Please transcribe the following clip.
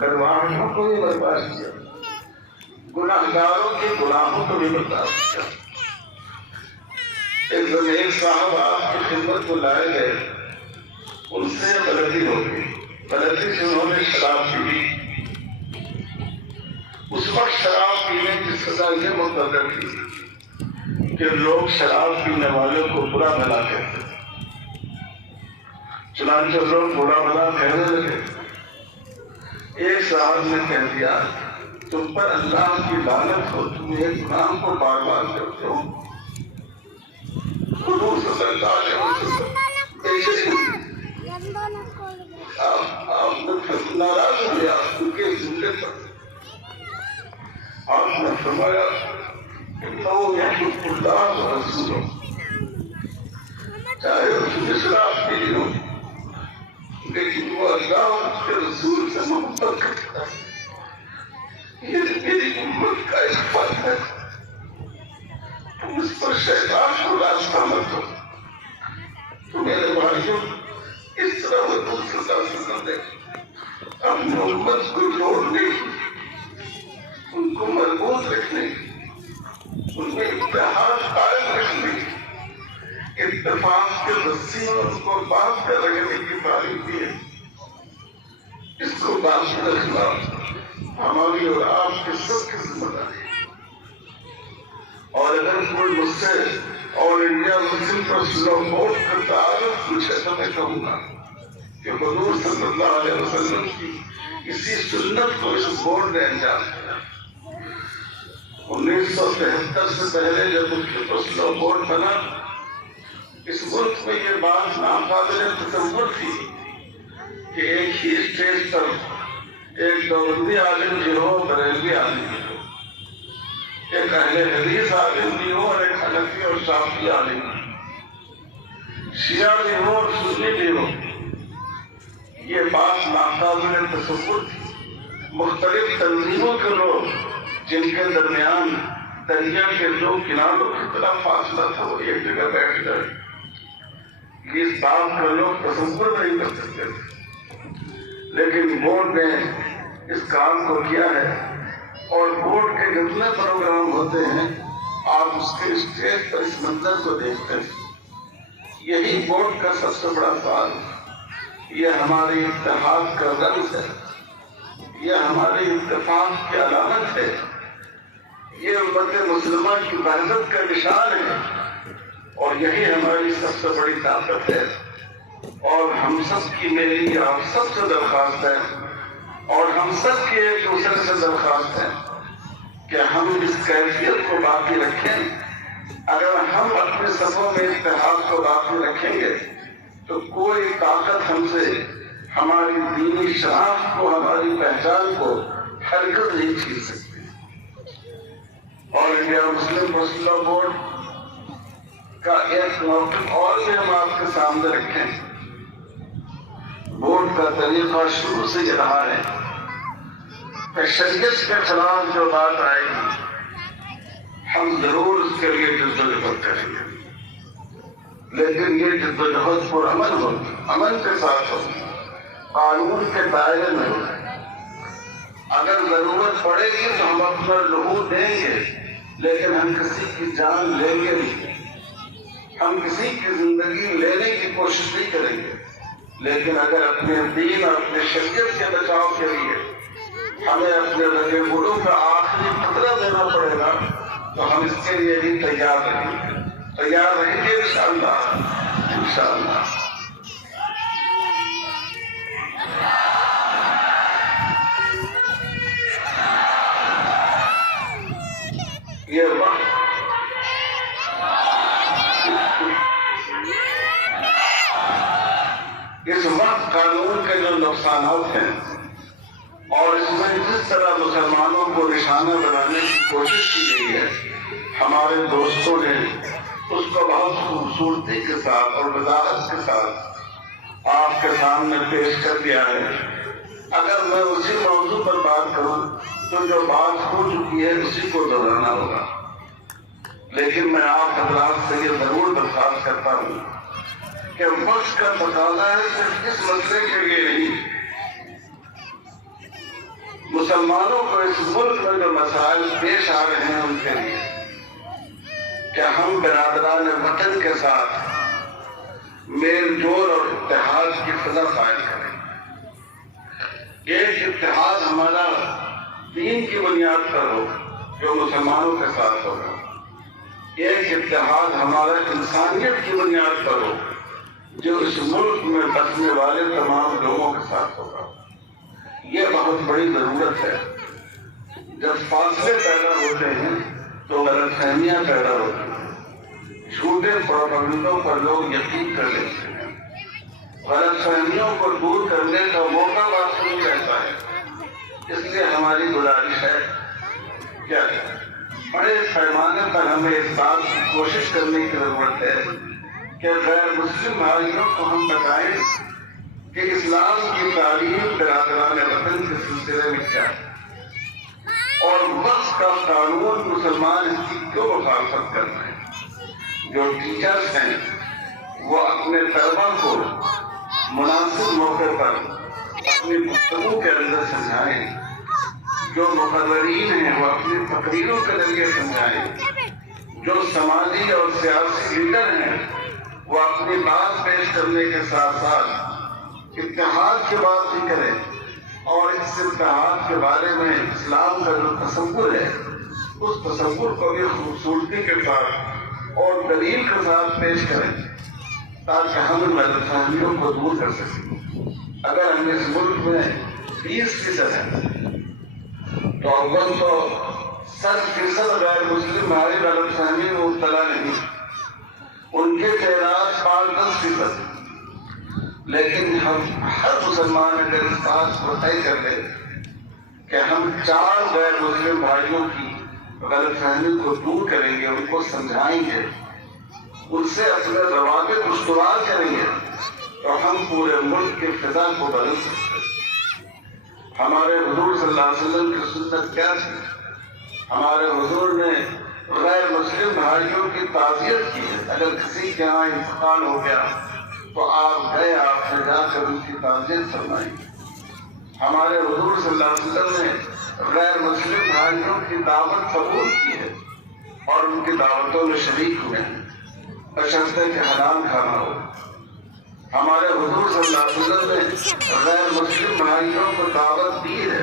کرواہٹوں کو بھی برداشت کیا، گناہگاروں کے گناہوں کو بھی برداشت کیا۔ ایک دن ایک صاحب آپ کی خدمت کو لائے گئے، ان سے غلطی ہو گئی، غلطی سے انہوں نے شراب پی۔ اس وقت شراب پینے کی سزا یہ مقرر تھی کہ لوگ شراب پینے والوں کو برا بھلا کہتے تھے، چنانچہ لوگ برا بھلا کہنے لگے۔ ایک صاحب نے کہہ دیا تم پر اللہ کی لعنت ہو، تم ایک گناہ کو بار بار کرتے ہو۔ حضور صلی اللہ علیہ وسلم آپ نے ناراض ہوئے آپ کے جملے پر، آپ نے فرمایا انہو یحب اللہ و رسولہ، چاہے اس شراب پی ہو لیکن وہ اللہ اور اس کے رسول سے محبت کرتا ہے۔ یہ میری امت کا ایک فرض ہے، تم اس پر شیطان کو راستہ مت دو۔ تو میرے بھائیوں، اس طرح حضور صلی اللہ علیہ وسلم نے اپنی امت کو جوڑنے، ان کو مربوط رکھنے، ان میں اتحاد قائم رکھنے، اتفاق کے رسی اور ان کو باندھ کر رکھنے کی تعلیم دی ہے۔ اس کو باندھ کر رکھنا ہماری اور آپ کے سب کی ذمہ داری ہے۔ اور اگر کوئی مجھ سے اور انڈیا مسلم پر سلو بورڈ کا تعارف پوچھے تو میں کہوں گا کہ حضور صلی اللہ علیہ وسلم کی اسی سنت کو اس بورڈ نے انجام دیا۔ 1973 سے پہلے جب ان کے پر سلو بورڈ بنا، اس ملک میں یہ بات ناقابل تصور تھی کہ ایک ہی اسٹیج پر ایک دیوبندی عالم بھی ہو، بریلوی عالم بھی ہو، ایک اہل حدیث عالم بھی ہو اور ایک حنفی اور شافعی عالم بھی ہو، شیعہ بھی ہو اور سنی بھی ہو۔ یہ بات ناقابل تصور تھی۔ مختلف تنظیموں کے لوگ جن کے درمیان دریا کے دو کناروں کی طرح فاصلہ تھا، وہ ایک جگہ بیٹھ گئے۔ اس بات کا لوگ تصور نہیں کر سکتے تھے، لیکن بورڈ نے اس کام کو کیا ہے۔ اور بورڈ کے جتنے پروگرام ہوتے ہیں آپ اس کے اسٹیج پر اس منظر کو دیکھتے ہیں۔ یہی بورڈ کا سب سے بڑا فعال ہے۔ یہ ہمارے اتحاد کا رمز ہے، یہ ہمارے اتفاق کی علامت ہے، یہ امت مسلمہ کی وحدت کا نشان ہے، اور یہی ہماری سب سے بڑی طاقت ہے۔ اور ہم سب کی، میری آپ سب سے درخواست ہے، اور ہم سب کی ایک دوسرے سے درخواست ہے کہ ہم اس کیفیت کو باقی رکھیں۔ اگر ہم اپنے صفوں میں اتحاد کو باقی رکھیں گے تو کوئی طاقت ہم سے ہماری دینی شناخت کو، ہماری پہچان کو ہرگز نہیں چھین سکتی۔ اور انڈیا مسلم مسلم بورڈ کا ایک موقف اور بھی ہم آپ کے سامنے رکھیں۔ بورڈ کا طریقہ شروع سے یہ رہا ہے کہ شریعت کے خلاف جو بات آئے گی ہم ضرور اس کے لیے جدوجہد کریں گے، لیکن یہ جدوجہد پر عمل ہوگی، امن کے ساتھ ہوگی، قانون کے دائرے میں ہوگی۔ اگر ضرورت پڑے گی تو ہم اپنا لہو دیں گے، لیکن ہم کسی کی جان لیں گے نہیں، ہم کسی کی زندگی لینے کی کوشش نہیں کریں گے۔ لیکن اگر اپنے دین اور اپنے شریعت کے بچاؤ کے لیے ہمیں اپنے رگے گڑوں کا آخری قطرہ دینا پڑے گا تو ہم اس کے لیے بھی تیار رہیں گے، تیار رہیں گے انشاءاللہ، انشاءاللہ۔ یہ وقت اس وقت قانون کے جو نقصانات ہیں اور اس میں جس طرح مسلمانوں کو نشانہ بنانے کی کوشش کی گئی ہے، ہمارے دوستوں نے اس کو بہت خوبصورتی کے ساتھ اور وضاحت کے ساتھ آپ کے سامنے پیش کر دیا ہے۔ اگر میں اسی موضوع پر بات کروں تو جو بات ہو چکی ہے اسی کو دہرانا ہوگا، لیکن میں آپ حضرات سے یہ ضرور درخواست کرتا ہوں کہ وقت کا تقاضا ہے صرف اس مسئلے کے لیے نہیں مسلمانوں کو اس ملک میں جو مسائل پیش آ رہے ہیں ان کے لیے کہ ہم برادران وطن کے ساتھ میل جول اور اتحاد کی فضا قائم کریں. ایک اتحاد ہمارا دین کی بنیاد پر ہو جو مسلمانوں کے ساتھ ہوگا. ایک اتحاد ہمارا انسانیت کی بنیاد پر ہو جو اس ملک میں بسنے والے تمام لوگوں کے ساتھ ہوگا. یہ بہت بڑی ضرورت ہے. جب فاصلے پیدا ہوتے ہیں تو غلط فہمیاں پیدا ہوتی ہیں. جھوٹے پروپیگنڈوں پر لوگ یقین کر لیتے ہیں. غلط فہمیوں کو دور کرنے کا موقع باقی نہیں رہتا ہے. اس لیے ہماری گزارش ہے کیا بڑے پیمانے پر ہمیں اس بات کی کوشش کرنے کی ضرورت ہے کہ غیر مسلم بھائیوں کو ہم بتائیں کہ اسلام کی تعلیم برادران وطن کے سلسلے میں کیا ہے اور وقت کا قانون مسلمان اس کی کیوں مخالفت کر رہے ہیں. جو ٹیچرز ہیں وہ اپنے طلبا کو مناسب موقع پر اپنی گفتگو کے اندر سمجھائیں. جو مقررین ہیں وہ اپنی تقریروں کے ذریعے سمجھائیں. جو سماجی اور سیاسی لیڈر ہیں وہ اپنی بات پیش کرنے کے ساتھ ساتھ اتحاد کی بات بھی کریں اور اس اتحاد کے بارے میں اسلام کا جو تصور ہے اس تصور کو بھی خوبصورتی کے ساتھ اور دلیل کے ساتھ پیش کریں تاکہ ہم ان غلط فہمیوں کو دور کر سکیں. اگر ہم اس ملک میں 20% ہیں تو اول تو 60% غیر مسلم بھائی غلط فہمی میں مبتلا نہیں. ان کے تعداد 5-10%. لیکن ہم ہر مسلمان اگر اس بات کو طے کر لیں کہ ہم 4 غیر مسلم بھائیوں کی غلط فہمی کو دور کریں گے, ان کو سمجھائیں گے, ان سے اپنے روابط استوار کریں گے تو ہم پورے ملک کی فضا کو بدل سکتے ہیں. ہمارے حضور صلی اللہ علیہ وسلم کی سنت کیا تھی؟ ہمارے حضور نے غیر مسلم بھائیوں کی تعزیت کی ہے. اگر کسی کے یہاں انتقال ہو گیا تو آپ گئے, آپ نے جا کر ان کی تعزیت فرمائی. ہمارے حضور صلی اللہ علیہ وسلم نے غیر مسلم بھائیوں کی دعوت قبول کی ہے اور ان کی دعوتوں میں شریک ہوئے ہیں بشرطے کہ حلال کھانا ہو. ہمارے حضور صلی اللہ علیہ وسلم نے غیر مسلم بھائیوں کو دعوت دی ہے